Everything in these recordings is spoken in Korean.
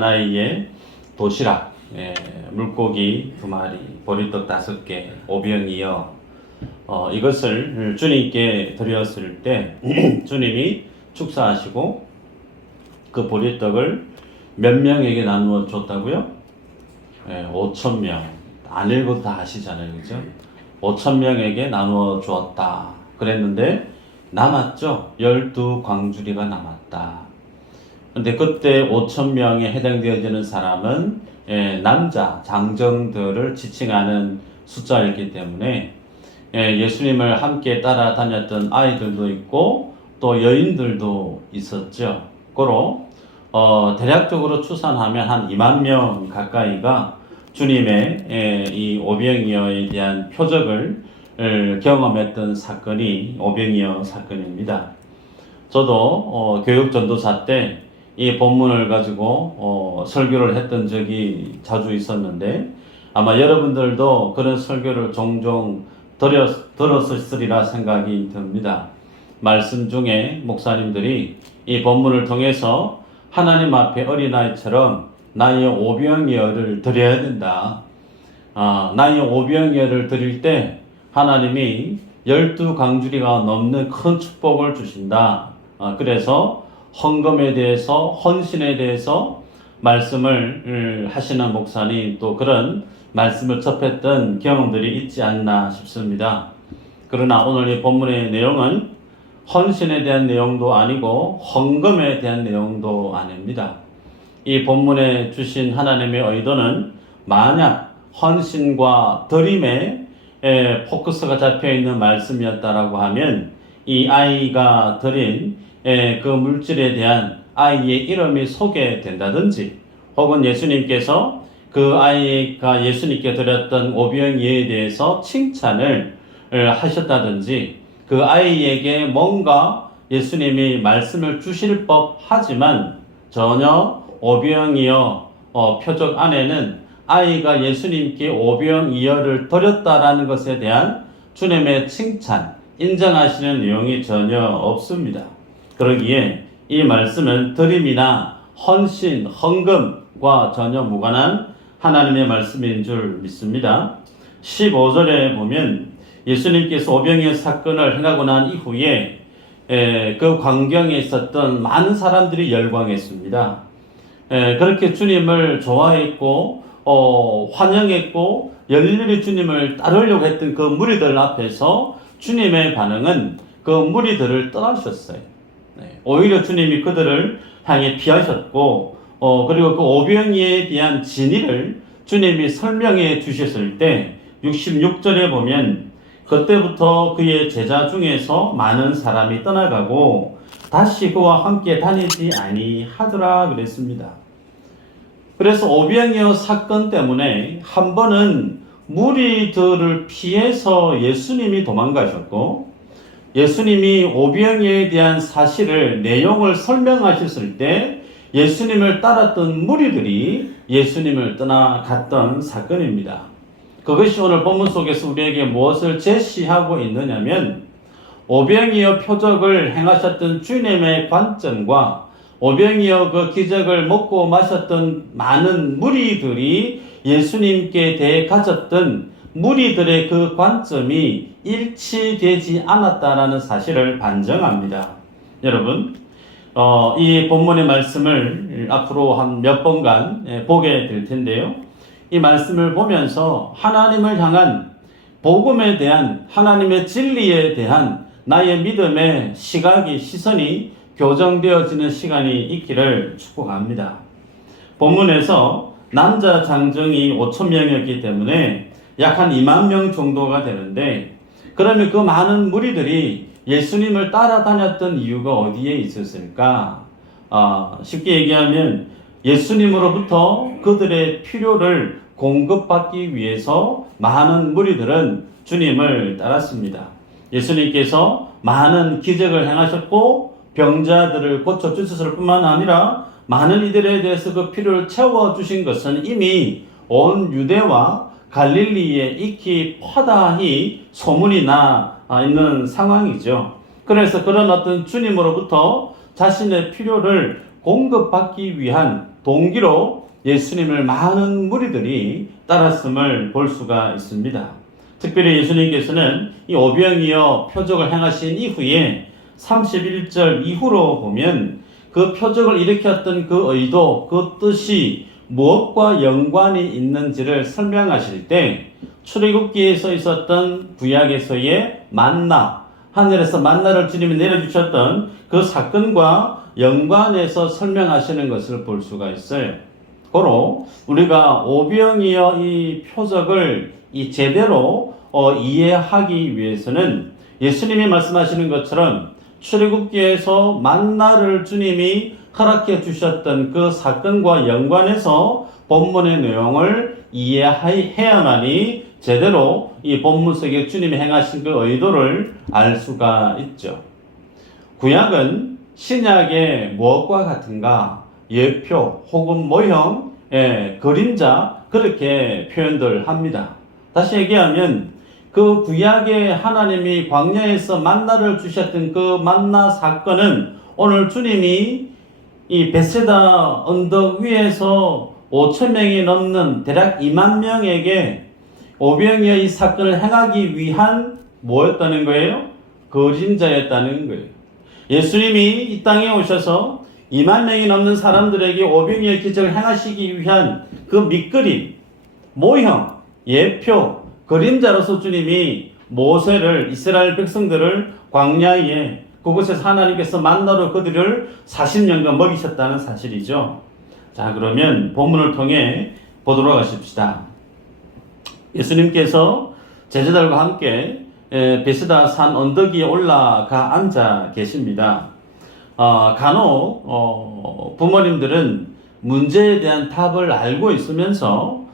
하나의 도시락, 물고기 2마리, 보리떡 5개, 오병이어 이것을 주님께 드렸을 때 주님이 축사하시고 그 보리떡을 몇 명에게 나누어 줬다고요? 5,000명. 안 읽어도 다 아시잖아요, 그죠? 5,000명에게 나누어 주었다 그랬는데 남았죠? 12광주리가 남았다. 근데 그때 5,000명에 해당되어지는 사람은 남자, 장정들을 지칭하는 숫자였기 때문에 예수님을 함께 따라다녔던 아이들도 있고 또 여인들도 있었죠. 그로 대략적으로 추산하면 한 2만 명 가까이가 주님의 이 오병이어에 대한 표적을 경험했던 사건이 오병이어 사건입니다. 저도 교육 전도사 때 이 본문을 가지고 설교를 했던 적이 자주 있었는데 아마 여러분들도 그런 설교를 종종 들었으리라 생각이 듭니다. 말씀 중에 목사님들이 이 본문을 통해서 하나님 앞에 어린아이처럼 나의 오병이어를 드려야 된다. 나의 오병이어를 드릴 때 하나님이 12광주리가 넘는 큰 축복을 주신다. 그래서 헌금에 대해서, 헌신에 대해서 말씀을 하시는 목사님, 또 그런 말씀을 접했던 경험들이 있지 않나 싶습니다. 그러나 오늘 이 본문의 내용은 헌신에 대한 내용도 아니고 헌금에 대한 내용도 아닙니다. 이 본문에 주신 하나님의 의도는 만약 헌신과 드림에 포커스가 잡혀있는 말씀이었다라고 하면 이 아이가 드린 그 물질에 대한 아이의 이름이 소개된다든지 혹은 예수님께서 그 아이가 예수님께 드렸던 오병이어에 대해서 칭찬을 하셨다든지 그 아이에게 뭔가 예수님이 말씀을 주실 법하지만 전혀 오병이어 표적 안에는 아이가 예수님께 오병이어를 드렸다라는 것에 대한 주님의 칭찬, 인정하시는 내용이 전혀 없습니다. 그러기에 이 말씀은 드림이나 헌신, 헌금과 전혀 무관한 하나님의 말씀인 줄 믿습니다. 15절에 보면 예수님께서 오병이어 사건을 행하고 난 이후에 그 광경에 있었던 많은 사람들이 열광했습니다. 그렇게 주님을 좋아했고 환영했고 열렬히 주님을 따르려고 했던 그 무리들 앞에서 주님의 반응은 그 무리들을 떠나셨어요. 오히려 주님이 그들을 향해 피하셨고 그리고 그 오병이어에 대한 진위를 주님이 설명해 주셨을 때 66절에 보면 그때부터 그의 제자 중에서 많은 사람이 떠나가고 다시 그와 함께 다니지 아니하더라 그랬습니다. 그래서 오병이어 사건 때문에 한 번은 무리들을 피해서 예수님이 도망가셨고 예수님이 오병이어에 대한 사실을 내용을 설명하셨을 때 예수님을 따랐던 무리들이 예수님을 떠나갔던 사건입니다. 그것이 오늘 본문 속에서 우리에게 무엇을 제시하고 있느냐면 오병이어 표적을 행하셨던 주님의 관점과 오병이어 그 기적을 먹고 마셨던 많은 무리들이 예수님께 대해 가졌던 무리들의 그 관점이 일치되지 않았다라는 사실을 반증합니다. 여러분, 이 본문의 말씀을 앞으로 한 몇 번간 보게 될 텐데요. 이 말씀을 보면서 하나님을 향한 복음에 대한 하나님의 진리에 대한 나의 믿음의 시선이 교정되어지는 시간이 있기를 축복합니다. 본문에서 남자 장정이 5,000명이었기 때문에 약 한 2만 명 정도가 되는데 그러면 그 많은 무리들이 예수님을 따라다녔던 이유가 어디에 있었을까? 쉽게 얘기하면 예수님으로부터 그들의 필요를 공급받기 위해서 많은 무리들은 주님을 따랐습니다. 예수님께서 많은 기적을 행하셨고 병자들을 고쳐주셨을 뿐만 아니라 많은 이들에 대해서 그 필요를 채워주신 것은 이미 온 유대와 갈릴리에 익히 퍼다히 소문이 나 있는 상황이죠. 그래서 그런 어떤 주님으로부터 자신의 필요를 공급받기 위한 동기로 예수님을 많은 무리들이 따랐음을 볼 수가 있습니다. 특별히 예수님께서는 이 오병이어 표적을 행하신 이후에 31절 이후로 보면 그 표적을 일으켰던 그 의도, 그 뜻이 무엇과 연관이 있는지를 설명하실 때 출애굽기에서 있었던 구약에서의 만나, 하늘에서 만나를 주님이 내려주셨던 그 사건과 연관해서 설명하시는 것을 볼 수가 있어요. 고로 우리가 오병이어 이 표적을 제대로 이해하기 위해서는 예수님이 말씀하시는 것처럼 출애굽기에서 만나를 주님이 허락해 주셨던 그 사건과 연관해서 본문의 내용을 이해해야만이 제대로 이 본문 속에 주님이 행하신 그 의도를 알 수가 있죠. 구약은 신약의 무엇과 같은가? 예표 혹은 모형, 그림자, 그렇게 표현들 합니다. 다시 얘기하면 그 구약의 하나님이 광야에서 만나를 주셨던 그 만나 사건은 오늘 주님이 이 베세다 언덕 위에서 5,000명이 넘는 대략 2만 명에게 오병이어 이 사건을 행하기 위한 뭐였다는 거예요? 그림자였다는 거예요. 예수님이 이 땅에 오셔서 2만 명이 넘는 사람들에게 오병이어 기적을 행하시기 위한 그 밑그림, 모형, 예표, 그림자로서 주님이 모세를, 이스라엘 백성들을 광야에 그곳에서 하나님께서 만나로 그들을 40년간 먹이셨다는 사실이죠. 자, 그러면 본문을 통해 보도록 하십시다. 예수님께서 제자들과 함께 베스다 산 언덕 위에 올라가 앉아 계십니다. 간혹 부모님들은 문제에 대한 답을 알고 있으면서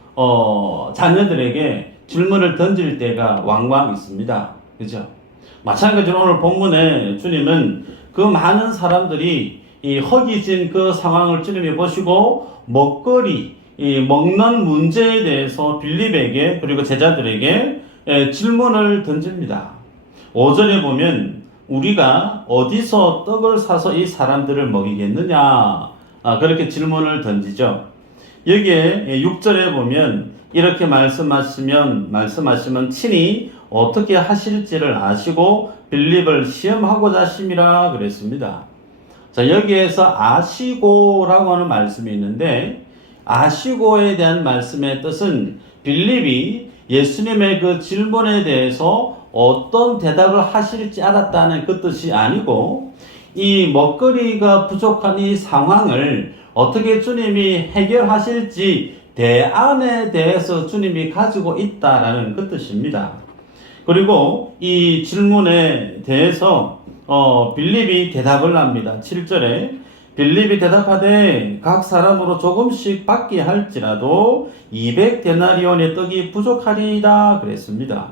자녀들에게 질문을 던질 때가 왕왕 있습니다. 그죠? 마찬가지로 오늘 본문에 주님은 그 많은 사람들이 이 허기진 그 상황을 주님이 보시고 먹거리, 이 먹는 문제에 대해서 빌립에게 그리고 제자들에게 질문을 던집니다. 5절에 보면 우리가 어디서 떡을 사서 이 사람들을 먹이겠느냐, 그렇게 질문을 던지죠. 여기에 6절에 보면 이렇게 말씀하시면 친히 어떻게 하실지를 아시고 빌립을 시험하고자 하심이라 그랬습니다. 자, 여기에서 아시고라고 하는 말씀이 있는데 아시고에 대한 말씀의 뜻은 빌립이 예수님의 그 질문에 대해서 어떤 대답을 하실지 알았다는 그 뜻이 아니고 이 먹거리가 부족한 이 상황을 어떻게 주님이 해결하실지 대안에 대해서 주님이 가지고 있다라는 그 뜻입니다. 그리고 이 질문에 대해서 빌립이 대답을 합니다. 7절에 빌립이 대답하되 각 사람으로 조금씩 받게 할지라도 200데나리온의 떡이 부족하리이다 그랬습니다.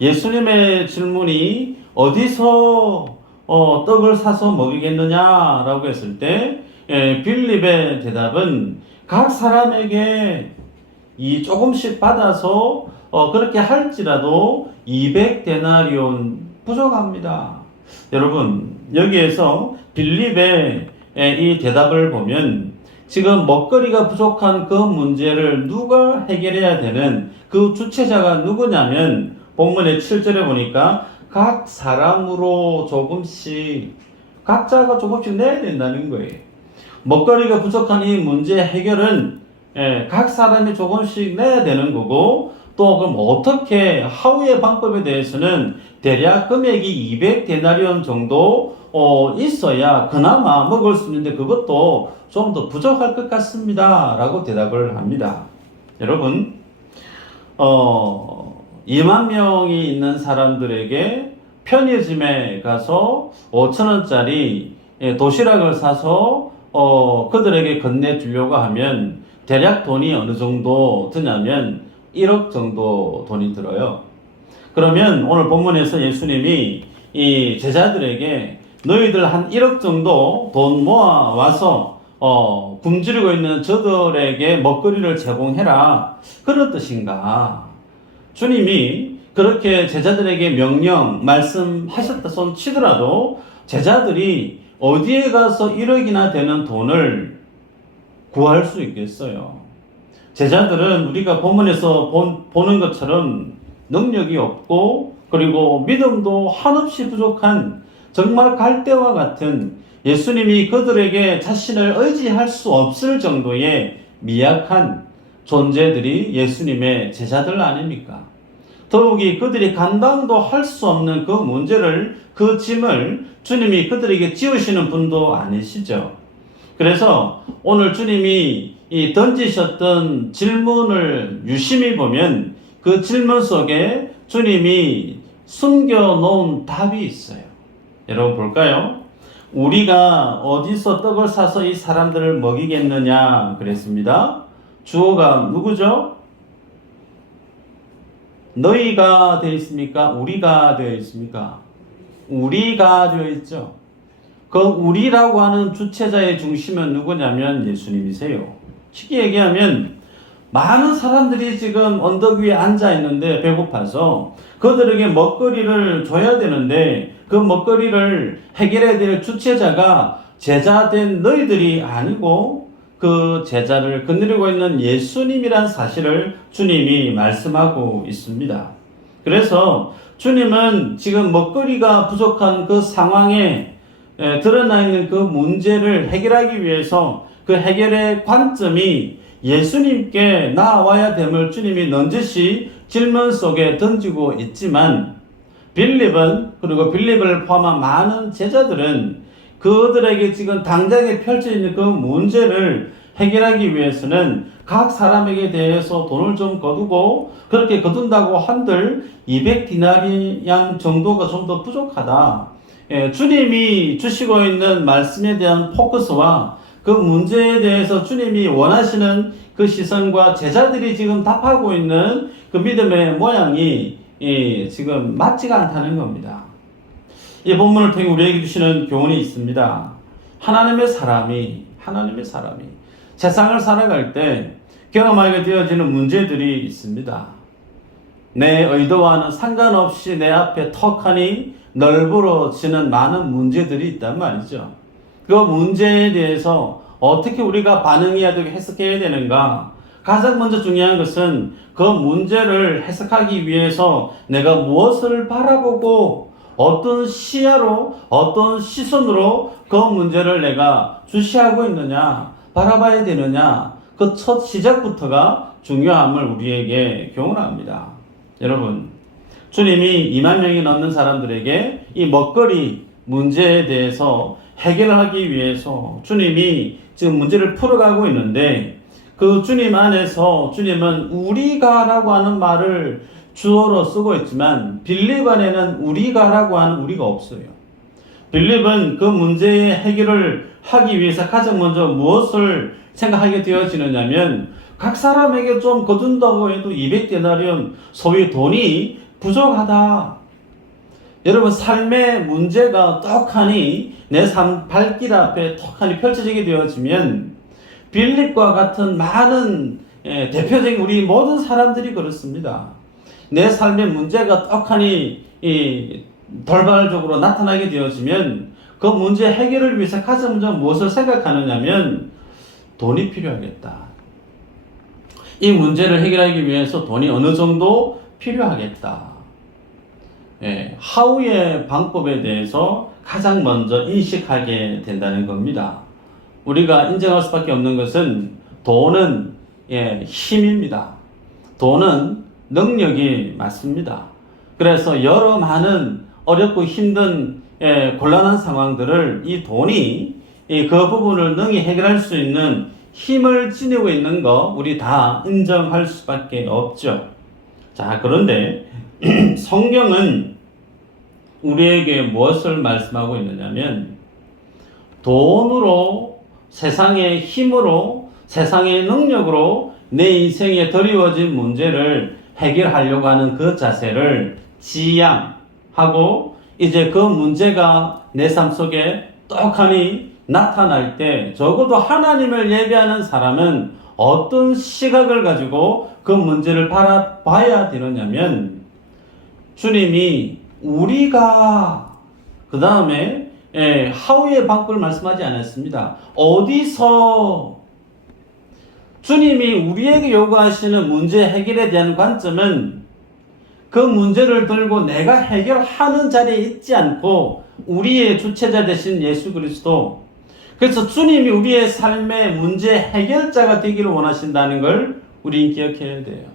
예수님의 질문이 어디서 떡을 사서 먹이겠느냐라고 했을 때 빌립의 대답은 각 사람에게 이 조금씩 받아서 그렇게 할지라도 200데나리온 부족합니다. 여러분, 여기에서 빌립의 이 대답을 보면 지금 먹거리가 부족한 그 문제를 누가 해결해야 되는 그 주체자가 누구냐면 본문의 7절에 보니까 각 사람으로 조금씩 각자가 조금씩 내야 된다는 거예요. 먹거리가 부족한 이 문제 해결은 각 사람이 조금씩 내야 되는 거고 또 그럼 어떻게 하우의 방법에 대해서는 대략 금액이 200데나리온 정도 있어야 그나마 먹을 수 있는데 그것도 좀 더 부족할 것 같습니다 라고 대답을 합니다. 여러분 2만 명이 있는 사람들에게 편의점에 가서 5,000원짜리 도시락을 사서 그들에게 건네주려고 하면 대략 돈이 어느 정도 드냐면 1억 정도 돈이 들어요. 그러면 오늘 본문에서 예수님이 이 제자들에게 너희들 한 1억 정도 돈 모아 와서 굶주리고 있는 저들에게 먹거리를 제공해라, 그런 뜻인가? 주님이 그렇게 제자들에게 명령 말씀하셨다 손 치더라도 제자들이 어디에 가서 1억이나 되는 돈을 구할 수 있겠어요? 제자들은 우리가 본문에서 보는 것처럼 능력이 없고 그리고 믿음도 한없이 부족한 정말 갈대와 같은 예수님이 그들에게 자신을 의지할 수 없을 정도의 미약한 존재들이 예수님의 제자들 아닙니까? 더욱이 그들이 감당도 할 수 없는 그 문제를, 그 짐을 주님이 그들에게 지우시는 분도 아니시죠. 그래서 오늘 주님이 이 던지셨던 질문을 유심히 보면 그 질문 속에 주님이 숨겨놓은 답이 있어요. 여러분 볼까요? 우리가 어디서 떡을 사서 이 사람들을 먹이겠느냐 그랬습니다. 주어가 누구죠? 너희가 되어 있습니까? 우리가 되어 있습니까? 우리가 되어 있죠. 그 우리라고 하는 주체자의 중심은 누구냐면 예수님이세요. 쉽게 얘기하면 많은 사람들이 지금 언덕 위에 앉아 있는데 배고파서 그들에게 먹거리를 줘야 되는데 그 먹거리를 해결해야 될 주체자가 제자된 너희들이 아니고 그 제자를 거느리고 있는 예수님이란 사실을 주님이 말씀하고 있습니다. 그래서 주님은 지금 먹거리가 부족한 그 상황에 드러나 있는 그 문제를 해결하기 위해서 그 해결의 관점이 예수님께 나와야 됨을 주님이 넌지시 질문 속에 던지고 있지만 빌립은 그리고 빌립을 포함한 많은 제자들은 그들에게 지금 당장에 펼쳐 있는 그 문제를 해결하기 위해서는 각 사람에게 대해서 돈을 좀 거두고 그렇게 거둔다고 한들 200디나리양 정도가 좀 더 부족하다. 주님이 주시고 있는 말씀에 대한 포커스와 그 문제에 대해서 주님이 원하시는 그 시선과 제자들이 지금 답하고 있는 그 믿음의 모양이 지금 맞지가 않다는 겁니다. 이 본문을 통해 우리에게 주시는 교훈이 있습니다. 하나님의 사람이 세상을 살아갈 때 경험하게 되어지는 문제들이 있습니다. 내 의도와는 상관없이 내 앞에 턱하니 널브러지는 많은 문제들이 있단 말이죠. 그 문제에 대해서 어떻게 우리가 반응해야 되고 해석해야 되는가? 가장 먼저 중요한 것은 그 문제를 해석하기 위해서 내가 무엇을 바라보고 어떤 시야로, 어떤 시선으로 그 문제를 내가 주시하고 있느냐, 바라봐야 되느냐, 그 첫 시작부터가 중요함을 우리에게 교훈합니다. 여러분, 주님이 2만 명이 넘는 사람들에게 이 먹거리 문제에 대해서 해결하기 위해서 주님이 지금 문제를 풀어가고 있는데 그 주님 안에서 주님은 우리가라고 하는 말을 주어로 쓰고 있지만 빌립 안에는 우리가라고 하는 우리가 없어요. 빌립은 그 문제의 해결을 하기 위해서 가장 먼저 무엇을 생각하게 되어지느냐면 각 사람에게 좀 거둔다고 해도 200데나리온 소위 돈이 부족하다. 여러분 삶의 문제가 떡하니 내 삶 발길 앞에 떡하니 펼쳐지게 되어지면 빌립과 같은 많은 대표적인 우리 모든 사람들이 그렇습니다. 내 삶의 문제가 떡하니 돌발적으로 나타나게 되어지면 그 문제 해결을 위해서 가장 먼저 무엇을 생각하느냐면 돈이 필요하겠다. 이 문제를 해결하기 위해서 돈이 어느 정도 필요하겠다. 하우의 방법에 대해서 가장 먼저 인식하게 된다는 겁니다. 우리가 인정할 수밖에 없는 것은 돈은 힘입니다. 돈은 능력이 맞습니다. 그래서 여러 많은 어렵고 힘든 곤란한 상황들을 이 돈이 그 부분을 능히 해결할 수 있는 힘을 지니고 있는 거 우리 다 인정할 수밖에 없죠. 자, 그런데 성경은 우리에게 무엇을 말씀하고 있느냐면 돈으로 세상의 힘으로 세상의 능력으로 내 인생에 드리워진 문제를 해결하려고 하는 그 자세를 지양하고 이제 그 문제가 내 삶 속에 떡하니 나타날 때 적어도 하나님을 예배하는 사람은 어떤 시각을 가지고 그 문제를 바라봐야 되느냐면 주님이 우리가 그 다음에 하우의 방법을 말씀하지 않았습니다. 어디서 주님이 우리에게 요구하시는 문제 해결에 대한 관점은 그 문제를 들고 내가 해결하는 자리에 있지 않고 우리의 주체자 되신 예수 그리스도, 그래서 주님이 우리의 삶의 문제 해결자가 되기를 원하신다는 걸 우리는 기억해야 돼요.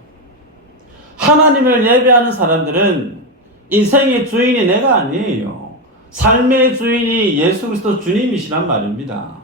하나님을 예배하는 사람들은 인생의 주인이 내가 아니에요. 삶의 주인이 예수 그리스도 주님이시란 말입니다.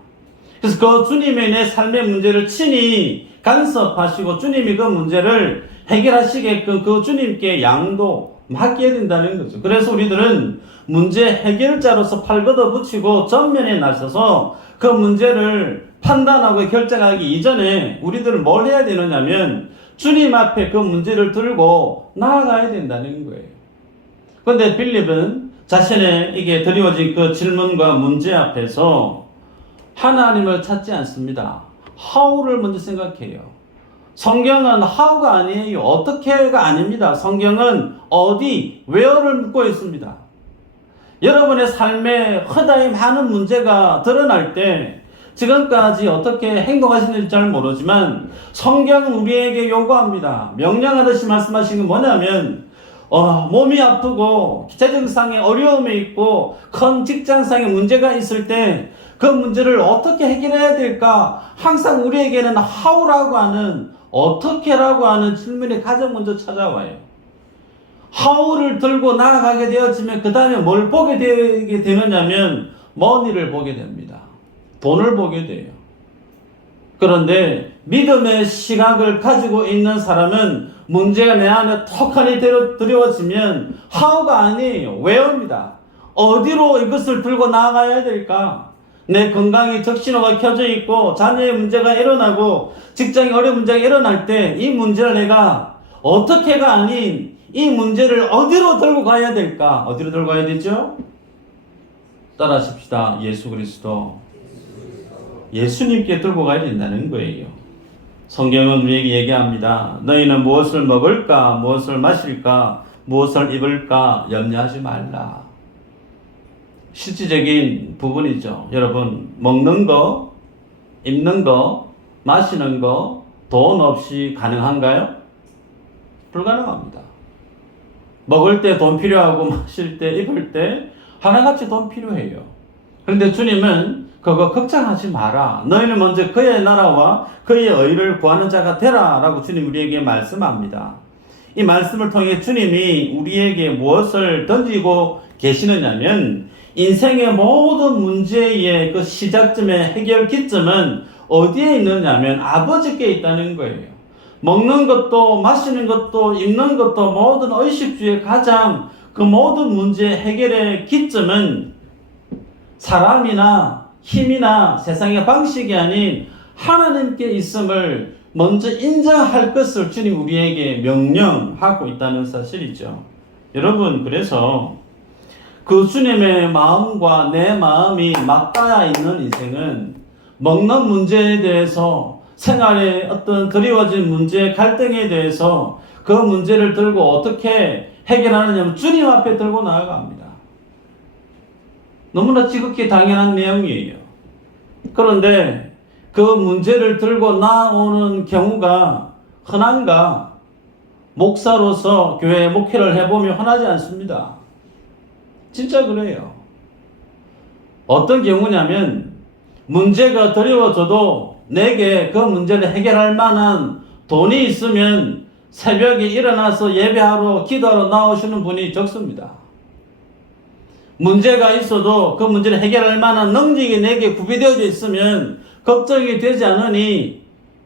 그래서 그 주님의 내 삶의 문제를 친히 간섭하시고 주님이 그 문제를 해결하시게끔 그 주님께 양도 맡겨야 된다는 거죠. 그래서 우리들은 문제 해결자로서 팔 걷어붙이고 전면에 나서서 그 문제를 판단하고 결정하기 이전에 우리들은 뭘 해야 되느냐면 주님 앞에 그 문제를 들고 나아가야 된다는 거예요. 그런데 빌립은 자신에게 드리워진 그 질문과 문제 앞에서 하나님을 찾지 않습니다. how를 먼저 생각해요. 성경은 how가 아니에요. 어떻게가 아닙니다. 성경은 어디, where를 묻고 있습니다. 여러분의 삶에 허다히 많은 문제가 드러날 때 지금까지 어떻게 행동하시는지 잘 모르지만 성경은 우리에게 요구합니다. 명령하듯이 말씀하신 게 뭐냐면 몸이 아프고 재정상의 어려움이 있고 큰 직장상의 문제가 있을 때 그 문제를 어떻게 해결해야 될까? 항상 우리에게는 how라고 하는, 어떻게라고 하는 질문이 가장 먼저 찾아와요. how를 들고 나아가게 되어지면 그 다음에 뭘 보게 되게 되느냐면 money를 보게 됩니다. 돈을 보게 돼요. 그런데 믿음의 시각을 가지고 있는 사람은 문제가 내 안에 턱하니 드리워지면 how가 아니에요. where입니다. 어디로 이것을 들고 나아가야 될까? 내 건강에 적신호가 켜져 있고 자녀의 문제가 일어나고 직장에 어려운 문제가 일어날 때 이 문제를 내가 어떻게가 아닌 이 문제를 어디로 들고 가야 될까? 어디로 들고 가야 되죠? 따라하십시다. 예수 그리스도. 예수님께 들고 가야 된다는 거예요. 성경은 우리에게 얘기합니다. 너희는 무엇을 먹을까? 무엇을 마실까? 무엇을 입을까? 염려하지 말라. 실질적인 부분이죠. 여러분, 먹는 거, 입는 거, 마시는 거, 돈 없이 가능한가요? 불가능합니다. 먹을 때 돈 필요하고 마실 때, 입을 때 하나같이 돈 필요해요. 그런데 주님은 그거 걱정하지 마라. 너희는 먼저 그의 나라와 그의 의를 구하는 자가 되라 라고 주님 우리에게 말씀합니다. 이 말씀을 통해 주님이 우리에게 무엇을 던지고 계시느냐면 인생의 모든 문제의 그 시작점의 해결 기점은 어디에 있느냐면 아버지께 있다는 거예요. 먹는 것도 마시는 것도 입는 것도 모든 의식주의 가장 그 모든 문제 해결의 기점은 사람이나 힘이나 세상의 방식이 아닌 하나님께 있음을 먼저 인정할 것을 주님 우리에게 명령하고 있다는 사실이죠. 여러분, 그래서 그 주님의 마음과 내 마음이 맞닿아 있는 인생은 먹는 문제에 대해서 생활에 어떤 드리워진 문제, 갈등에 대해서 그 문제를 들고 어떻게 해결하느냐면 주님 앞에 들고 나아갑니다. 너무나 지극히 당연한 내용이에요. 그런데 그 문제를 들고 나오는 경우가 흔한가? 목사로서 교회 목회를 해보면 흔하지 않습니다. 진짜 그래요. 어떤 경우냐면 문제가 드리워져도 내게 그 문제를 해결할 만한 돈이 있으면 새벽에 일어나서 예배하러 기도하러 나오시는 분이 적습니다. 문제가 있어도 그 문제를 해결할 만한 능력이 내게 구비되어져 있으면 걱정이 되지 않으니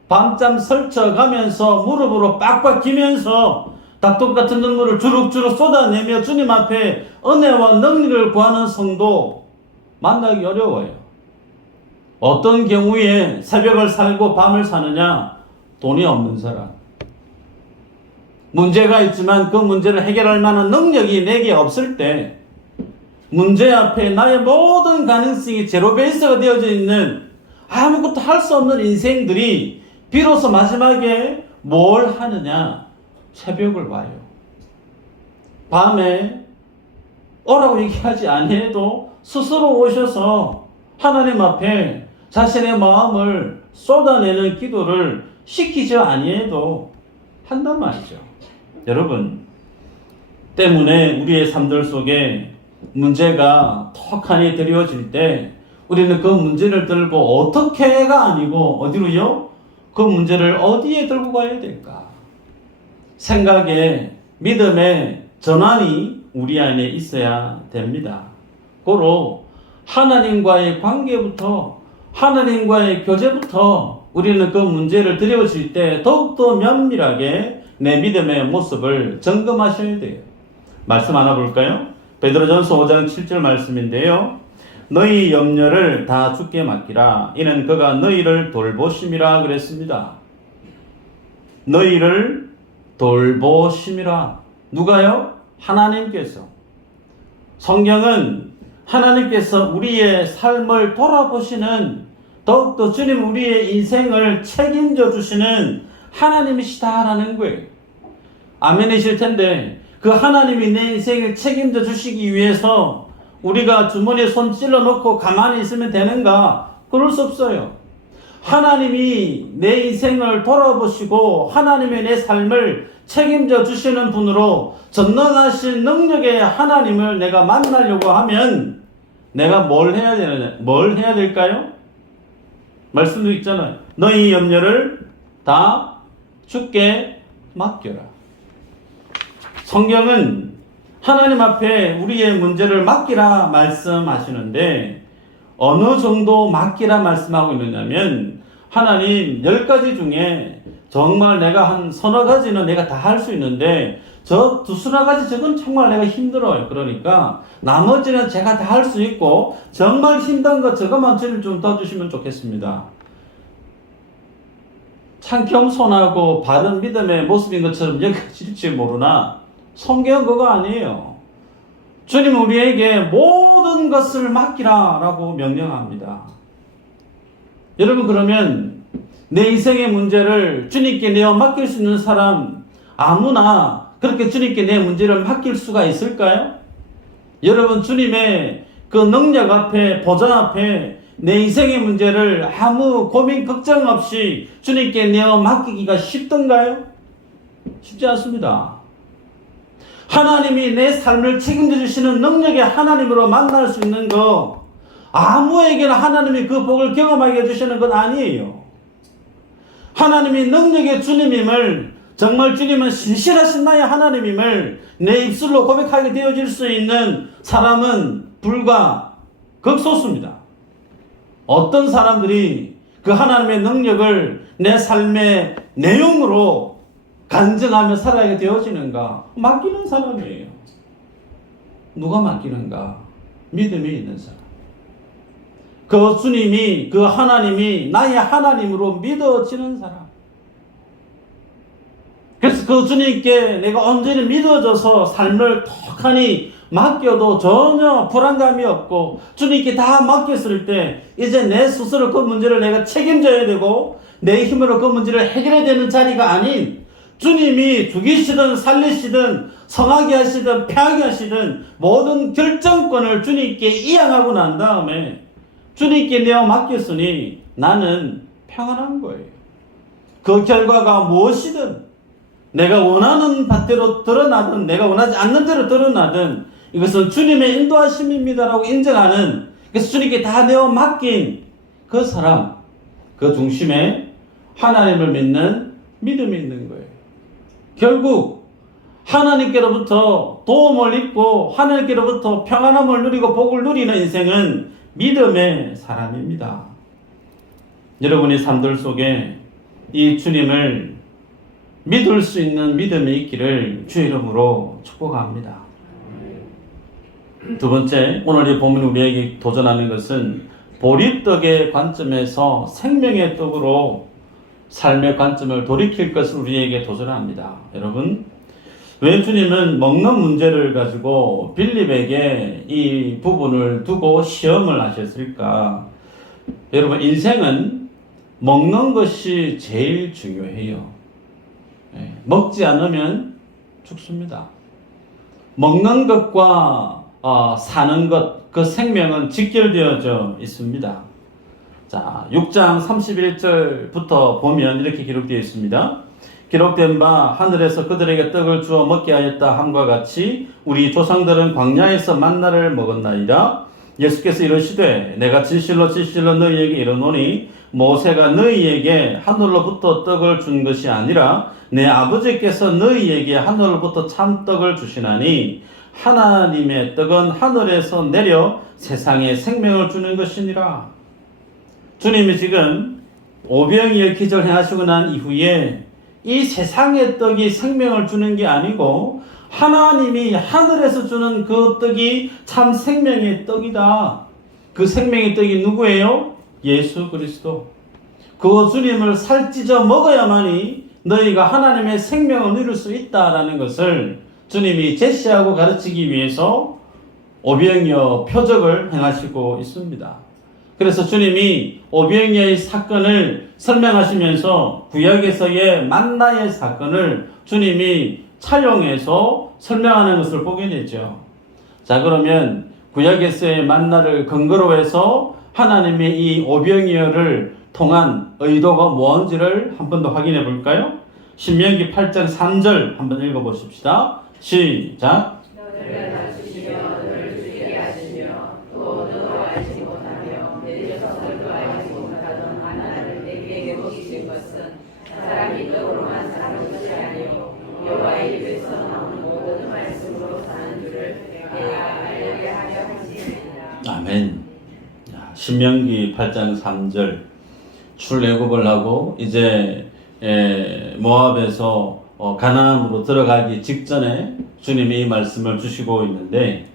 밤잠 설쳐가면서 무릎으로 빡빡 기면서 닭똥 같은 눈물을 주룩주룩 쏟아내며 주님 앞에 은혜와 능력을 구하는 성도 만나기 어려워요. 어떤 경우에 새벽을 살고 밤을 사느냐? 돈이 없는 사람. 문제가 있지만 그 문제를 해결할 만한 능력이 내게 없을 때 문제 앞에 나의 모든 가능성이 제로 베이스가 되어져 있는 아무것도 할 수 없는 인생들이 비로소 마지막에 뭘 하느냐? 새벽을 와요. 밤에 오라고 얘기하지 아니해도 스스로 오셔서 하나님 앞에 자신의 마음을 쏟아내는 기도를 시키지 아니해도 한단 말이죠. 여러분, 때문에 우리의 삶들 속에 문제가 턱하니 드리워질 때 우리는 그 문제를 들고 어떻게가 아니고 어디로요? 그 문제를 어디에 들고 가야 될까? 생각에 믿음의 전환이 우리 안에 있어야 됩니다. 고로 하나님과의 관계부터 하나님과의 교제부터 우리는 그 문제를 드려질 때 더욱더 면밀하게 내 믿음의 모습을 점검하셔야 돼요. 말씀 하나 볼까요? 베드로전서 5장 7절 말씀인데요. 너희 염려를 다 주께 맡기라. 이는 그가 너희를 돌보심이라 그랬습니다. 너희를 돌보심이라. 누가요? 하나님께서. 성경은 하나님께서 우리의 삶을 돌아보시는, 더욱더 주님 우리의 인생을 책임져 주시는 하나님이시다라는 거예요. 아멘이실 텐데 그 하나님이 내 인생을 책임져 주시기 위해서 우리가 주머니에 손 찔러 놓고 가만히 있으면 되는가? 그럴 수 없어요. 하나님이 내 인생을 돌아보시고 하나님의 내 삶을 책임져 주시는 분으로 전능하신 능력의 하나님을 내가 만나려고 하면 내가 뭘 해야 되느냐? 뭘 해야 될까요? 말씀도 있잖아요. 너희 염려를 다 주께 맡겨라. 성경은 하나님 앞에 우리의 문제를 맡기라 말씀하시는데 어느 정도 맡기라 말씀하고 있느냐면 하나님 10가지 중에 정말 내가 한 서너 가지는 내가 다 할 수 있는데 저 두서너 가지 저건 정말 내가 힘들어요. 그러니까 나머지는 제가 다 할 수 있고 정말 힘든 거 저것만 좀 더 주시면 좋겠습니다. 참 겸손하고 바른 믿음의 모습인 것처럼 여겨질지 모르나 성경은 그거 아니에요. 주님 우리에게 모든 것을 맡기라 라고 명령합니다. 여러분, 그러면 내 인생의 문제를 주님께 내어 맡길 수 있는 사람 아무나 그렇게 주님께 내 문제를 맡길 수가 있을까요? 여러분, 주님의 그 능력 앞에, 보좌 앞에 내 인생의 문제를 아무 고민 걱정 없이 주님께 내어 맡기기가 쉽던가요? 쉽지 않습니다. 하나님이 내 삶을 책임져 주시는 능력의 하나님으로 만날 수 있는 거 아무에게나 하나님이 그 복을 경험하게 해주시는 건 아니에요. 하나님이 능력의 주님임을, 정말 주님은 신실하신 나의 하나님임을 내 입술로 고백하게 되어질 수 있는 사람은 불과 극소수입니다. 어떤 사람들이 그 하나님의 능력을 내 삶의 내용으로 간증하며 살아야 되어지는가? 맡기는 사람이에요. 누가 맡기는가? 믿음이 있는 사람. 그 주님이, 그 하나님이 나의 하나님으로 믿어지는 사람. 그래서 그 주님께 내가 온전히 믿어져서 삶을 톡하니 맡겨도 전혀 불안감이 없고 주님께 다 맡겼을 때 이제 내 스스로 그 문제를 내가 책임져야 되고 내 힘으로 그 문제를 해결해야 되는 자리가 아닌 주님이 죽이시든 살리시든 성하게 하시든 패하게 하시든 모든 결정권을 주님께 이양하고 난 다음에 주님께 내어 맡겼으니 나는 평안한 거예요. 그 결과가 무엇이든 내가 원하는 바대로 드러나든 내가 원하지 않는 대로 드러나든 이것은 주님의 인도하심입니다라고 인정하는, 그래서 주님께 다 내어 맡긴 그 사람, 그 중심에 하나님을 믿는 믿음이 있는 거예요. 결국 하나님께로부터 도움을 입고 하나님께로부터 평안함을 누리고 복을 누리는 인생은 믿음의 사람입니다. 여러분의 삶들 속에 이 주님을 믿을 수 있는 믿음이 있기를 주의 이름으로 축복합니다. 두 번째, 오늘 이 본문이 우리에게 도전하는 것은 보리떡의 관점에서 생명의 떡으로 삶의 관점을 돌이킬 것을 우리에게 도전합니다. 여러분, 왜 주님은 먹는 문제를 가지고 빌립에게 이 부분을 두고 시험을 하셨을까? 여러분, 인생은 먹는 것이 제일 중요해요. 먹지 않으면 죽습니다. 먹는 것과 사는 것, 그 생명은 직결되어져 있습니다. 자, 6장 31절부터 보면 이렇게 기록되어 있습니다. 기록된 바 하늘에서 그들에게 떡을 주어 먹게 하였다 함과 같이 우리 조상들은 광야에서 만나를 먹었나이다. 예수께서 이르시되 내가 진실로 진실로 너희에게 이르노니 모세가 너희에게 하늘로부터 떡을 준 것이 아니라 내 아버지께서 너희에게 하늘로부터 참떡을 주시나니 하나님의 떡은 하늘에서 내려 세상에 생명을 주는 것이니라. 주님이 지금 오병이어 기절 행하시고 난 이후에 이 세상의 떡이 생명을 주는 게 아니고 하나님이 하늘에서 주는 그 떡이 참 생명의 떡이다. 그 생명의 떡이 누구예요? 예수 그리스도. 그 주님을 살찌져 먹어야만이 너희가 하나님의 생명을 누릴 수 있다라는 것을 주님이 제시하고 가르치기 위해서 오병이어 표적을 행하시고 있습니다. 그래서 주님이 오병이어의 사건을 설명하시면서 구약에서의 만나의 사건을 주님이 차용해서 설명하는 것을 보게 되죠. 자, 그러면 구약에서의 만나를 근거로 해서 하나님의 이 오병이어를 통한 의도가 무엇인지를 한 번 더 확인해 볼까요? 신명기 8장 3절 한번 읽어 보십시다. 시작. 너를 낮추시며 너를 죽이게 하시며 또 너도 알지 못하며 내 녀석들도 알지 못하던 하나님을 내게 먹이신 것은 사람이 떡으로만 사는 것이 아니요 여호와의 입에서 나오는 모든 말씀으로 사는 줄을 내가 알게 하려 하시니라. 아멘. 신명기 8장 3절 출애굽을 하고 이제 모압에서 가나안으로 들어가기 직전에 주님이 이 말씀을 주시고 있는데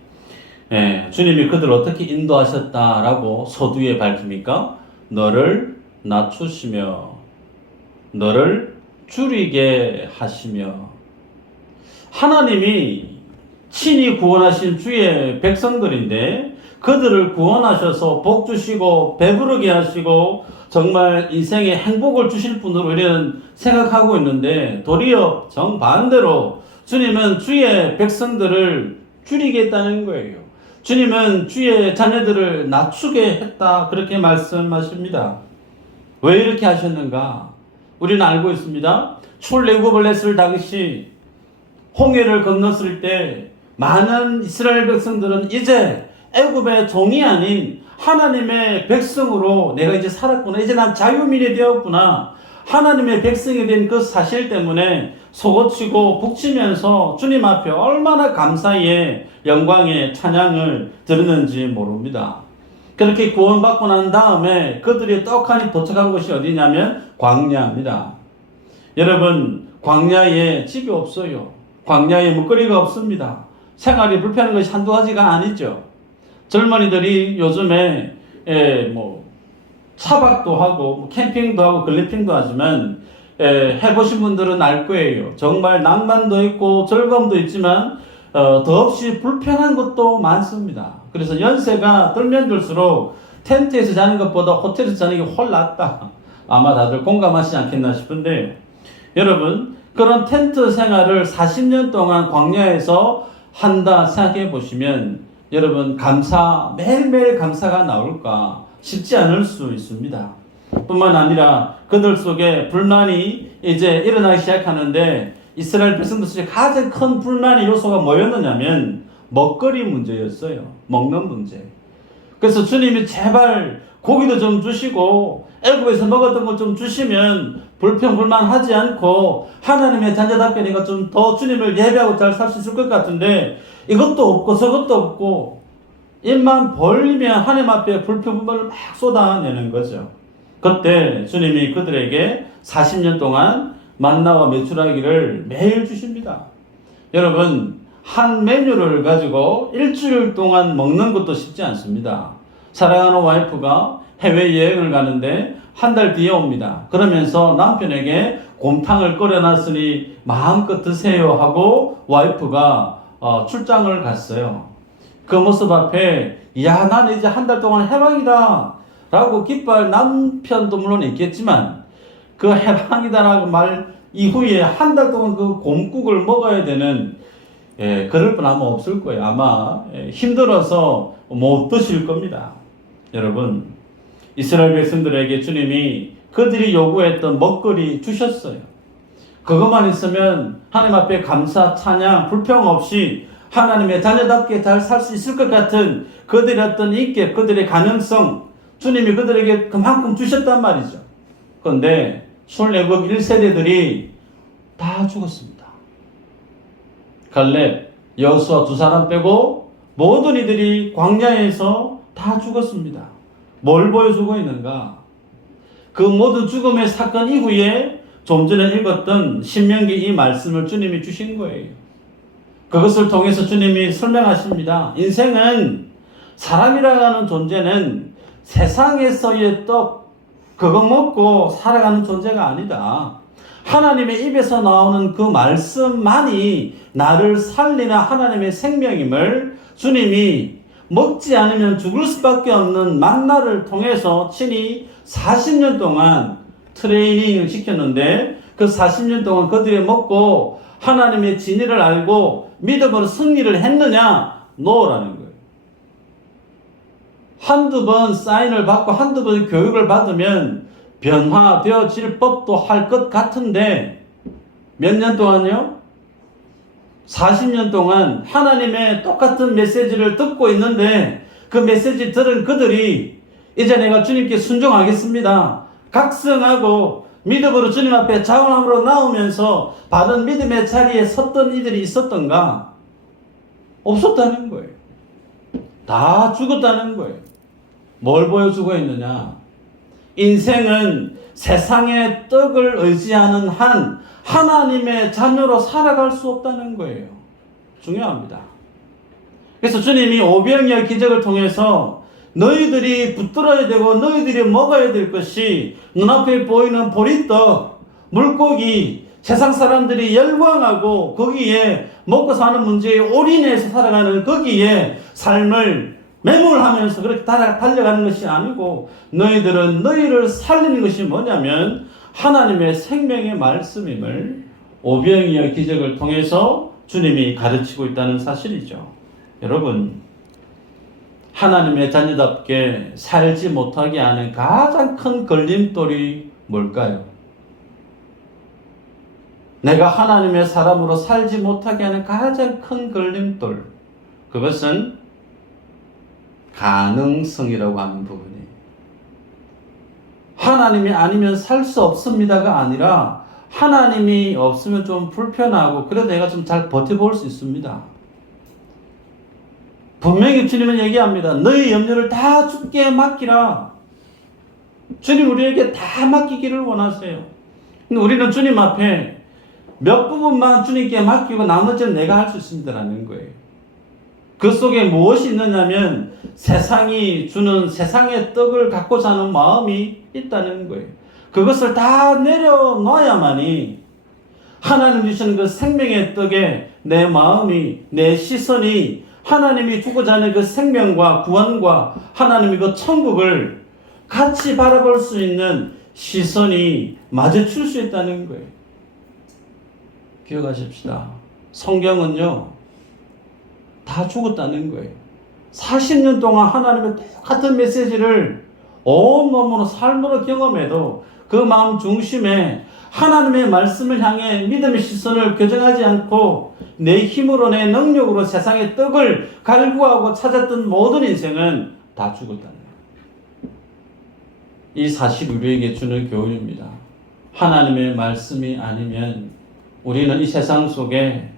주님이 그들을 어떻게 인도하셨다라고 서두에 밝힙니까? 너를 낮추시며 너를 줄이게 하시며 하나님이 친히 구원하신 주의 백성들인데 그들을 구원하셔서 복 주시고 배부르게 하시고 정말 인생에 행복을 주실 분으로 우리는 생각하고 있는데 도리어 정반대로 주님은 주의 백성들을 줄이겠다는 거예요. 주님은 주의 자녀들을 낮추게 했다 그렇게 말씀하십니다. 왜 이렇게 하셨는가? 우리는 알고 있습니다. 출애굽을 했을 당시 홍해를 건넜을 때 많은 이스라엘 백성들은 이제 애굽의 종이 아닌 하나님의 백성으로 내가 이제 살았구나. 이제 난 자유민이 되었구나. 하나님의 백성이 된 그 사실 때문에 속어치고 북치면서 주님 앞에 얼마나 감사의 영광의 찬양을 드렸는지 모릅니다. 그렇게 구원받고 난 다음에 그들이 떡하니 도착한 곳이 어디냐면 광야입니다. 여러분, 광야에 집이 없어요. 광야에 먹거리가 없습니다. 생활이 불편한 것이 한두 가지가 아니죠. 젊은이들이 요즘에 차박도 하고 캠핑도 하고 글램핑도 하지만 해보신 분들은 알 거예요. 정말 낭만도 있고 즐거움도 있지만 더없이 불편한 것도 많습니다. 그래서 연세가 들면 들수록 텐트에서 자는 것보다 호텔에서 자는 게 훨 낫다. 아마 다들 공감하시지 않겠나 싶은데 여러분, 그런 텐트 생활을 40년 동안 광야에서 한다 생각해 보시면 여러분, 매일매일 감사가 나올까 쉽지 않을 수 있습니다. 뿐만 아니라 그들 속에 불만이 이제 일어나기 시작하는데 이스라엘 백성들 속에 가장 큰 불만의 요소가 뭐였느냐면 먹거리 문제였어요. 먹는 문제. 그래서 주님이 제발 고기도 좀 주시고 애굽에서 먹었던 것 좀 주시면 불평불만하지 않고 하나님의 자녀답게 내가 좀 더 주님을 예배하고 잘 살 수 있을 것 같은데 이것도 없고 저것도 없고 입만 벌리면 하나님 앞에 불평불만을 막 쏟아내는 거죠. 그때 주님이 그들에게 40년 동안 만나와 메추라기를 매일 주십니다. 여러분, 한 메뉴를 가지고 일주일 동안 먹는 것도 쉽지 않습니다. 사랑하는 와이프가 해외여행을 가는데 한 달 뒤에 옵니다. 그러면서 남편에게 곰탕을 끓여놨으니 마음껏 드세요 하고 와이프가 출장을 갔어요. 그 모습 앞에 야, 나는 이제 한 달 동안 해방이다 라고 기뻐할 남편도 물론 있겠지만 그 해방이다라고 말 이후에 한 달 동안 그 곰국을 먹어야 되는 그럴 분 아마 없을 거예요. 아마 힘들어서 못 드실 겁니다. 여러분, 이스라엘 백성들에게 주님이 그들이 요구했던 먹거리 주셨어요. 그것만 있으면 하나님 앞에 감사, 찬양, 불평 없이 하나님의 자녀답게 잘 살 수 있을 것 같은 그들의 어떤 인격, 그들의 가능성, 주님이 그들에게 그만큼 주셨단 말이죠. 그런데 출애굽 1세대들이 다 죽었습니다. 갈렙, 여호수아 두 사람 빼고 모든 이들이 광야에서 다 죽었습니다. 뭘 보여주고 있는가? 그 모든 죽음의 사건 이후에 좀 전에 읽었던 신명기 이 말씀을 주님이 주신 거예요. 그것을 통해서 주님이 설명하십니다. 인생은 사람이라고 하는 존재는 세상에서의 떡, 그거 먹고 살아가는 존재가 아니다. 하나님의 입에서 나오는 그 말씀만이 나를 살리는 하나님의 생명임을 주님이 먹지 않으면 죽을 수밖에 없는 만나를 통해서 친히 40년 동안 트레이닝을 시켰는데 그 40년 동안 그들이 먹고 하나님의 진리를 알고 믿음으로 승리를 했느냐? 노라는 거예요. 한두 번 사인을 받고 한두 번 교육을 받으면 변화되어질 법도 할 것 같은데 몇 년 동안요? 40년 동안 하나님의 똑같은 메시지를 듣고 있는데 그 메시지 들은 그들이 이제 내가 주님께 순종하겠습니다. 각성하고 믿음으로 주님 앞에 자원함으로 나오면서 바른 믿음의 자리에 섰던 이들이 있었던가? 없었다는 거예요. 다 죽었다는 거예요. 뭘 보여주고 있느냐? 인생은 세상의 떡을 의지하는 한 하나님의 자녀로 살아갈 수 없다는 거예요. 중요합니다. 그래서 주님이 오병이어 기적을 통해서 너희들이 붙들어야 되고 너희들이 먹어야 될 것이 눈앞에 보이는 보리떡, 물고기, 세상 사람들이 열광하고 거기에 먹고 사는 문제에 올인해서 살아가는 거기에 삶을 매몰하면서 그렇게 달려가는 것이 아니고 너희들은 너희를 살리는 것이 뭐냐면 하나님의 생명의 말씀임을 오병이어 기적을 통해서 주님이 가르치고 있다는 사실이죠. 여러분, 하나님의 자녀답게 살지 못하게 하는 가장 큰 걸림돌이 뭘까요? 내가 하나님의 사람으로 살지 못하게 하는 가장 큰 걸림돌, 그것은 가능성이라고 하는 부분이에요. 하나님이 아니면 살 수 없습니다가 아니라 하나님이 없으면 좀 불편하고 그래도 내가 좀 잘 버텨볼 수 있습니다. 분명히 주님은 얘기합니다. 너희 염려를 다 주께 맡기라. 주님 우리에게 다 맡기기를 원하세요. 근데 우리는 주님 앞에 몇 부분만 주님께 맡기고 나머지는 내가 할 수 있습니다라는 거예요. 그 속에 무엇이 있느냐면 세상이 주는 세상의 떡을 갖고 사는 마음이 있다는 거예요. 그것을 다 내려놔야만이 하나님 주시는 그 생명의 떡에 내 마음이, 내 시선이 하나님이 주고자 하는 그 생명과 구원과 하나님의 그 천국을 같이 바라볼 수 있는 시선이 마주칠 수 있다는 거예요. 기억하십시다. 성경은요, 다 죽었다는 거예요. 40년 동안 하나님의 똑같은 메시지를 온몸으로 삶으로 경험해도 그 마음 중심에 하나님의 말씀을 향해 믿음의 시선을 교정하지 않고 내 힘으로 내 능력으로 세상의 떡을 갈구하고 찾았던 모든 인생은 다 죽었다는 거예요. 이 사실 우리에게 주는 교훈입니다. 하나님의 말씀이 아니면 우리는 이 세상 속에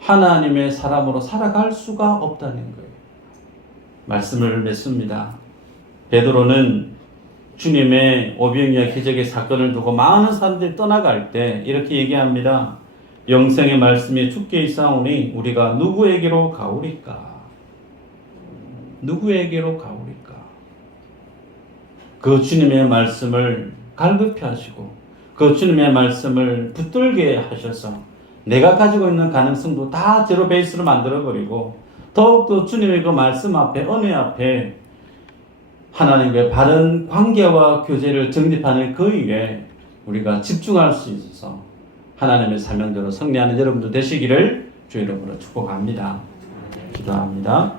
하나님의 사람으로 살아갈 수가 없다는 거예요. 말씀을 맺습니다. 베드로는 주님의 오병이어 기적의 사건을 두고 많은 사람들이 떠나갈 때 이렇게 얘기합니다. 영생의 말씀이 주께 있사오니 우리가 누구에게로 가오리까? 누구에게로 가오리까? 그 주님의 말씀을 갈급해 하시고 그 주님의 말씀을 붙들게 하셔서 내가 가지고 있는 가능성도 다 제로 베이스로 만들어버리고 더욱더 주님의 그 말씀 앞에 은혜 앞에 하나님의 바른 관계와 교제를 정립하는 그 일에 우리가 집중할 수 있어서 하나님의 사명대로 승리하는 여러분들 되시기를 주 이름으로 축복합니다. 기도합니다.